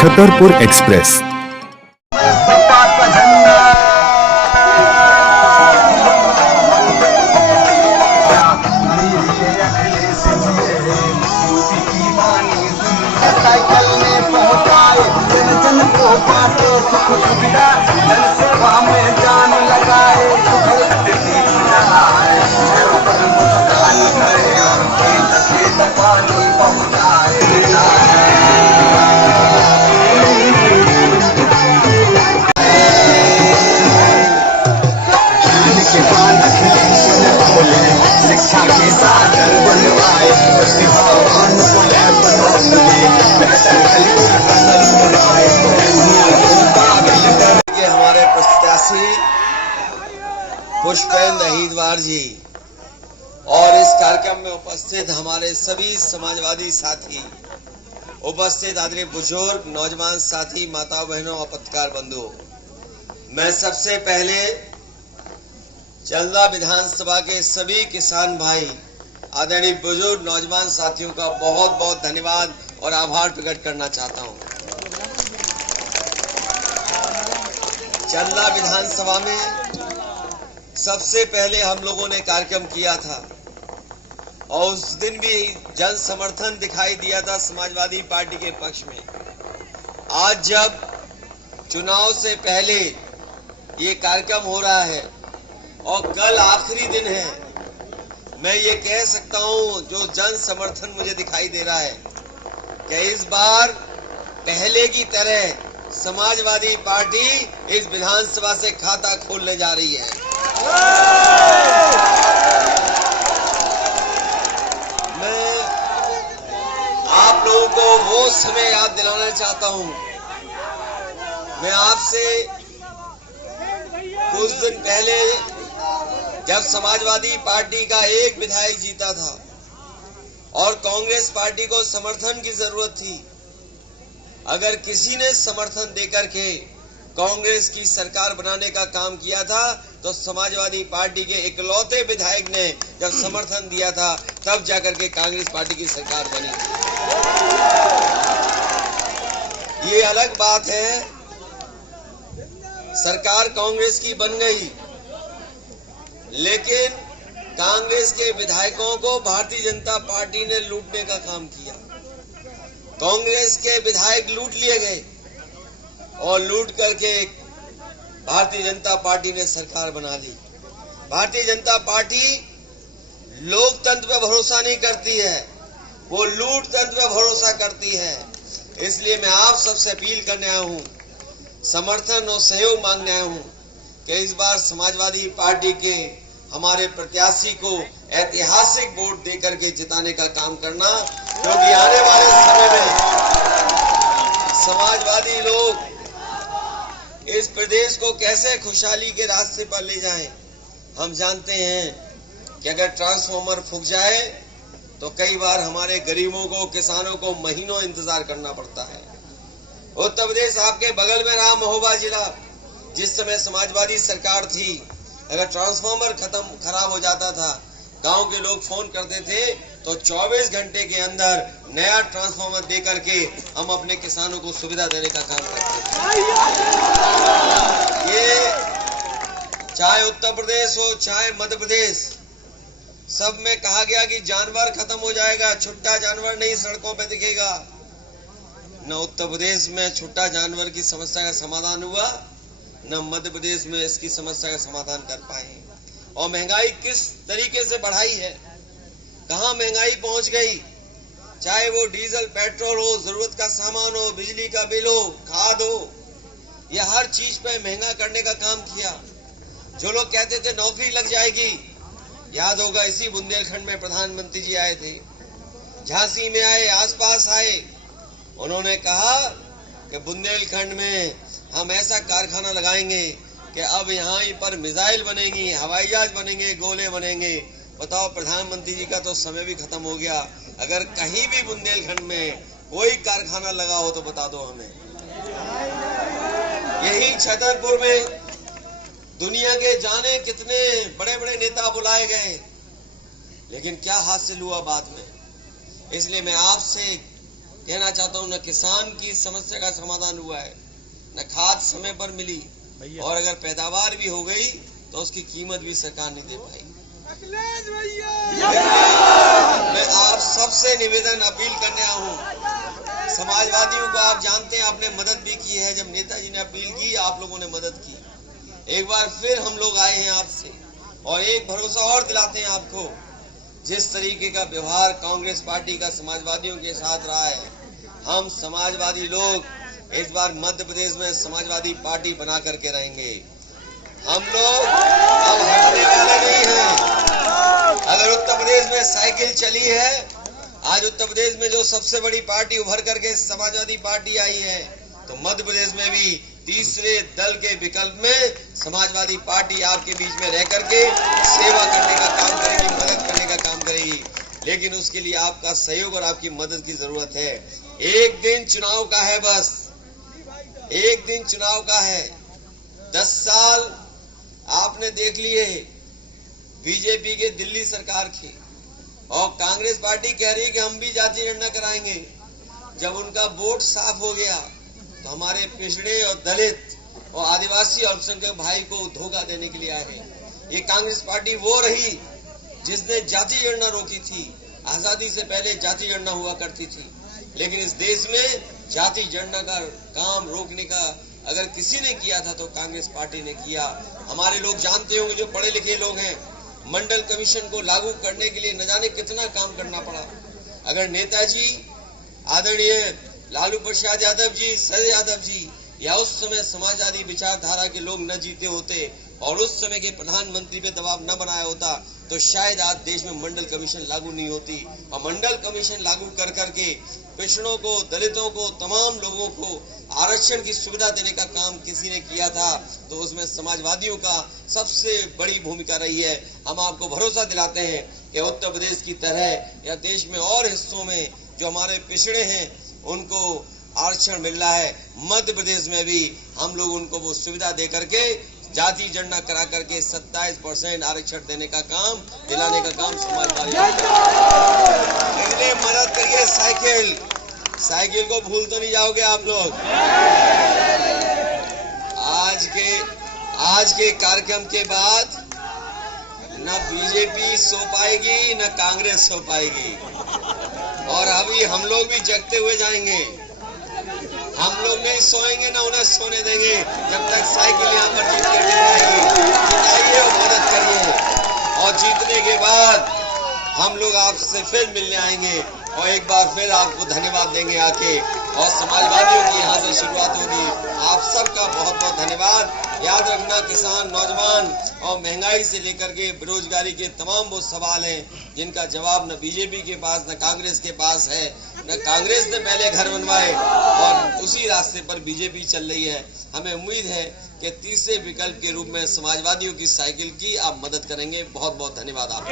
Chhatarpur express. Cycle में पहुंचाए जन जन को बांटे सुख सुविधा, जन सेवा में जान लगाए, मुस्कान करे और खेत पानी पहुंचाए। शिक्षा के साधन बनवाए, प्रतिभावान को हमारे प्रत्याशी पुष्पेंद्र अहीरवार जी और इस कार्यक्रम में उपस्थित हमारे सभी समाजवादी साथी, उपस्थित आदरणीय बुजुर्ग, नौजवान साथी, माता बहनों और पत्रकार बंधु, मैं सबसे पहले चंदा विधानसभा के सभी किसान भाई, आदरणीय बुजुर्ग, नौजवान साथियों का बहुत बहुत धन्यवाद और आभार प्रकट करना चाहता हूं। चंदा विधानसभा में सबसे पहले हम लोगों ने कार्यक्रम किया था और उस दिन भी जन समर्थन दिखाई दिया था समाजवादी पार्टी के पक्ष में। आज जब चुनाव से पहले ये कार्यक्रम हो रहा है और कल आखिरी दिन है, मैं ये कह सकता हूं जो जन समर्थन मुझे दिखाई दे रहा है कि इस बार पहले की तरह समाजवादी पार्टी इस विधानसभा से खाता खोलने जा रही है। मैं आप लोगों को वो समय याद दिलाना चाहता हूं। मैं आपसे कुछ दिन पहले जब समाजवादी पार्टी का एक विधायक जीता था और कांग्रेस पार्टी को समर्थन की जरूरत थी, अगर किसी ने समर्थन देकर के कांग्रेस की सरकार बनाने का काम किया था तो समाजवादी पार्टी के इकलौते विधायक ने जब समर्थन दिया था तब जाकर के कांग्रेस पार्टी की सरकार बनी थी। ये अलग बात है, सरकार कांग्रेस की बन गई, लेकिन कांग्रेस के विधायकों को भारतीय जनता पार्टी ने लूटने का काम किया। कांग्रेस के विधायक लूट लिए गए और लूट करके भारतीय जनता पार्टी ने सरकार बना ली। भारतीय जनता पार्टी लोकतंत्र पर भरोसा नहीं करती है, वो लूट तंत्र पर भरोसा करती है। इसलिए मैं आप सबसे अपील करने आया हूं, समर्थन और सहयोग मांगने आया हूं कि इस बार समाजवादी पार्टी के हमारे प्रत्याशी को ऐतिहासिक वोट देकर के जिताने का काम करना, क्योंकि आने वाले समय में समाजवादी लोग इस प्रदेश को कैसे खुशहाली के रास्ते पर ले जाएं। हम जानते हैं कि अगर ट्रांसफार्मर फूंक जाए तो कई बार हमारे गरीबों को, किसानों को महीनों इंतजार करना पड़ता है। उत्तर प्रदेश आपके बगल में रहा, महोबा जिला, जिस समय समाजवादी सरकार थी, अगर ट्रांसफार्मर खराब हो जाता था, गांव के लोग फोन करते थे तो 24 घंटे के अंदर नया ट्रांसफार्मर देकर के हम अपने किसानों को सुविधा देने का काम करते थे। ये चाहे उत्तर प्रदेश हो चाहे मध्य प्रदेश, सब में कहा गया कि जानवर खत्म हो जाएगा, छुट्टा जानवर नहीं सड़कों पे दिखेगा। न उत्तर प्रदेश में छुट्टा जानवर की समस्या का समाधान हुआ, न मध्य प्रदेश में इसकी समस्या का समाधान कर पाए। और महंगाई किस तरीके से बढ़ाई है, कहां महंगाई पहुंच गई, चाहे वो डीजल पेट्रोल हो, जरूरत का सामान हो, बिजली का बिल हो, खाद हो, ये हर चीज पे महंगा करने का काम किया। जो लोग कहते थे नौकरी लग जाएगी, याद होगा इसी बुंदेलखंड में प्रधानमंत्री जी आए थे, झांसी में आए, आसपास आए, उन्होंने कहा कि बुंदेलखंड में हम ऐसा कारखाना लगाएंगे कि अब यहाँ पर मिसाइल बनेंगी, हवाई जहाज बनेंगे, गोले बनेंगे। बताओ, प्रधानमंत्री जी का तो समय भी खत्म हो गया। अगर कहीं भी बुंदेलखंड में कोई कारखाना लगा हो तो बता दो हमें। यही छतरपुर में दुनिया के जाने कितने बड़े बड़े नेता बुलाए गए, लेकिन क्या हासिल हुआ बाद में। इसलिए मैं आपसे कहना चाहता हूं, न किसान की समस्या का समाधान हुआ है, न खाद समय पर मिली, और अगर पैदावार भी हो गई तो उसकी कीमत भी सरकार नहीं दे पाई। मैं आप सबसे निवेदन अपील करने आया हूं। समाजवादियों को आप जानते हैं, आपने मदद भी की है। जब नेताजी ने अपील की, आप लोगों ने मदद की। एक बार फिर हम लोग आए हैं आपसे और एक भरोसा और दिलाते हैं आपको, जिस तरीके का व्यवहार कांग्रेस पार्टी का समाजवादियों के साथ रहा है, हम समाजवादी लोग इस बार मध्य प्रदेश में समाजवादी पार्टी बना करके रहेंगे। हम लोग अब हटने वाले नहीं हैं। अगर उत्तर प्रदेश में साइकिल चली है, आज उत्तर प्रदेश में जो सबसे बड़ी पार्टी उभर करके समाजवादी पार्टी आई है, तो मध्य प्रदेश में भी तीसरे दल के विकल्प में समाजवादी पार्टी आपके बीच में रह करके सेवा करने का काम करेगी, मदद करने का काम करेगी। लेकिन उसके लिए आपका सहयोग और आपकी मदद की जरूरत है। एक दिन चुनाव का है, बस एक दिन चुनाव का है। 10 साल आपने देख लिए बीजेपी के, दिल्ली सरकार की, और कांग्रेस पार्टी कह रही है कि हम भी जाति गणना कराएंगे। जब उनका वोट साफ हो गया तो हमारे पिछड़े और दलित और आदिवासी अल्पसंख्यक भाई को धोखा देने के लिए आए हैं। ये कांग्रेस पार्टी वो रही जिसने जाति गणना रोकी थी। आजादी से पहले जाति गणना हुआ करती थी, लेकिन इस देश में जाति गणना का काम रोकने का अगर किसी ने किया था तो कांग्रेस पार्टी ने किया। हमारे लोग जानते होंगे, जो पढ़े लिखे लोग हैं, मंडल कमीशन को लागू करने के लिए न जाने कितना काम करना पड़ा। अगर नेताजी आदरणीय लालू प्रसाद यादव जी, शरद यादव जी, या उस समय समाजवादी विचारधारा के लोग न जीते होते और उस समय के प्रधानमंत्री पे दबाव न बनाया होता, तो शायद आज देश में मंडल कमीशन लागू नहीं होती। और मंडल कमीशन लागू कर करके पिछड़ों को, दलितों को, तमाम लोगों को आरक्षण की सुविधा देने का काम किसी ने किया था, तो उसमें समाजवादियों का सबसे बड़ी भूमिका रही है। हम आपको भरोसा दिलाते हैं कि उत्तर प्रदेश की तरह या देश में और हिस्सों में जो हमारे पिछड़े हैं उनको आरक्षण मिल रहा है, मध्य प्रदेश में भी हम लोग उनको वो सुविधा दे करके जाति गणना करा करके 27% आरक्षण देने का काम, दिलाने का काम समाजवादी। इसलिए मदद करिए। साइकिल को भूल तो नहीं जाओगे आप लोग। आज के कार्यक्रम के बाद न बीजेपी सो पाएगी न कांग्रेस सो पाएगी, और अभी हम लोग भी जगते हुए जाएंगे। हम लोग नहीं सोएंगे, ना उन्हें सोने देंगे जब तक साइकिल यहाँ पर जीत कर जिताएगी। जिताइए और मदद करिए, और जीतने के बाद हम लोग आपसे फिर मिलने आएंगे और एक बार फिर आपको धन्यवाद देंगे आके, और समाजवादियों की यहाँ से शुरुआत होगी। आप सबका बहुत बहुत धन्यवाद। याद रखना, किसान, नौजवान और महंगाई से लेकर के बेरोजगारी के तमाम वो सवाल हैं जिनका जवाब न बीजेपी के पास न कांग्रेस के पास है। न कांग्रेस ने पहले घर बनवाए और उसी रास्ते पर बीजेपी चल रही है। हमें उम्मीद है कि तीसरे विकल्प के रूप में समाजवादियों की साइकिल की आप मदद करेंगे। बहुत बहुत धन्यवाद। आप